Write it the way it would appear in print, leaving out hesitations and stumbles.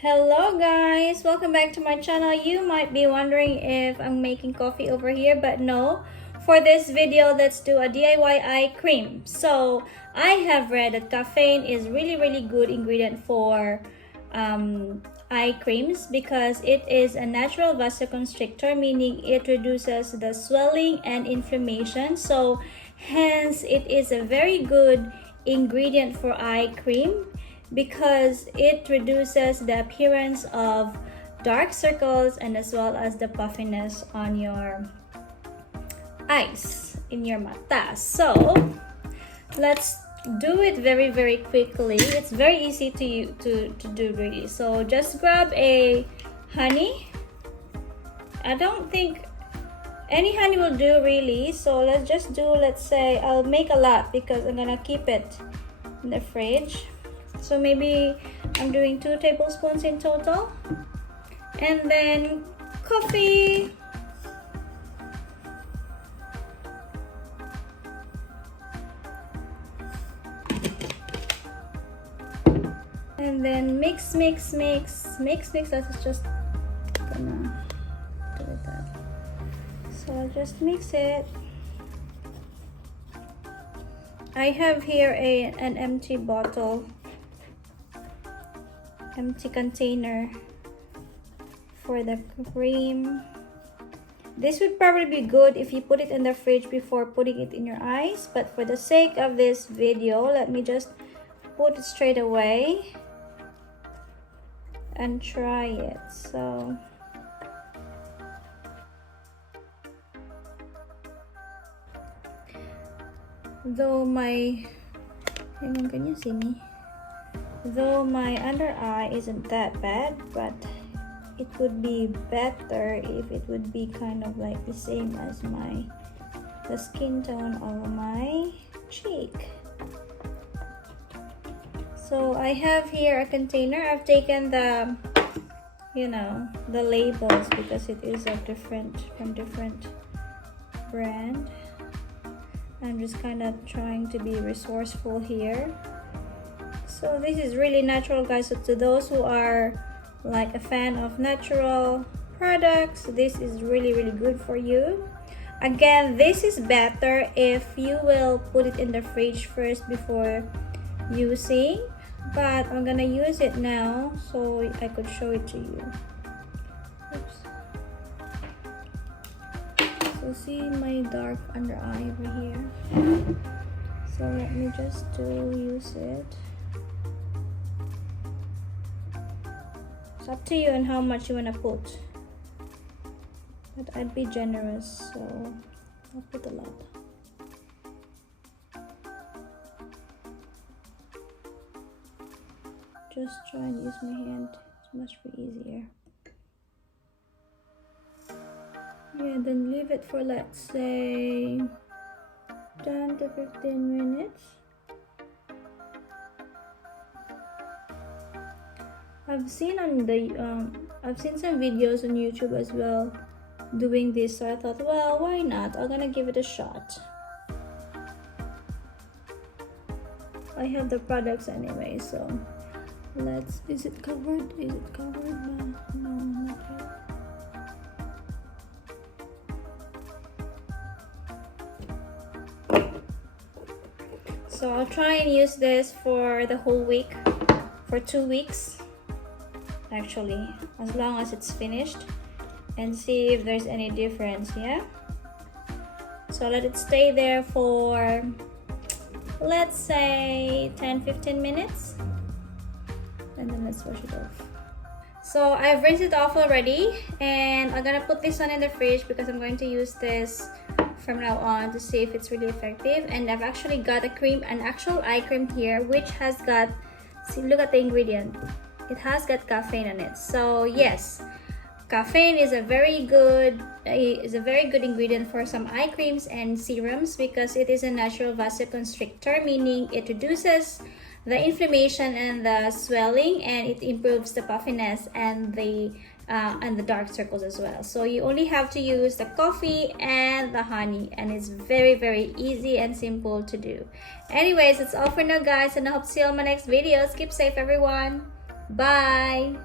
Hello guys, welcome back to my channel. You might be wondering if I'm making coffee over here, but no. For this video, let's do a DIY eye cream. So I have read that caffeine is really good ingredient for eye creams because it is a natural vasoconstrictor, meaning it reduces the swelling and inflammation. So hence it is a very good ingredient for eye cream because it reduces the appearance of dark circles and as well as the puffiness on your eyes, in your mata. So let's do it very quickly. It's very easy to do really. So just grab a honey. I don't think any honey will do really, so let's just do, let's say I'll make a lot because I'm gonna keep it in the fridge. So maybe I'm doing 2 tablespoons in total. And then coffee. And then mix. Let's just gonna do it that. So I'll just mix it. I have here an empty bottle, empty container for the cream. This would probably be good if you put it in the fridge before putting it in your eyes, but for the sake of this video, let me just put it straight away and try it. So though my, hang on, can you see me? Though my under eye isn't that bad, but it would be better if it would be kind of like the same as the skin tone of my cheek. So I have here a container. I've taken the, the labels because it is from different brand. I'm just kind of trying to be resourceful here. So this is really natural, guys. So to those who are like a fan of natural products, this is really good for you. Again, this is better if you will put it in the fridge first before using, but I'm gonna use it now so I could show it to you. Oops. So see my dark under eye over here. So let me just use it. It's up to you on how much you want to put, but I'd be generous, so I'll put a lot. Just try and use my hand, it's much easier. Yeah, then leave it for, let's say, 10 to 15 minutes. I've seen some videos on YouTube as well doing this, so I thought, well, why not? I'm gonna give it a shot. I have the products anyway, so let's. Is it covered? Is it covered? No, not yet. So I'll try and use this for the whole week, for 2 weeks. Actually, as long as it's finished, and see if there's any difference. Yeah, so let it stay there for, let's say, 10-15 minutes, and then let's wash it off. So I've rinsed it off already, and I'm gonna put this one in the fridge because I'm going to use this from now on to see if it's really effective. And I've actually got a cream, an actual eye cream here, which has got, see, look at the ingredient. It has got caffeine in it. So yes, caffeine is a very good ingredient for some eye creams and serums because it is a natural vasoconstrictor, meaning it reduces the inflammation and the swelling, and it improves the puffiness and the dark circles as well. So you only have to use the coffee and the honey, and it's very easy and simple to do. Anyways, that's all for now, guys, and I hope to see you on my next videos. Keep safe, everyone. Bye.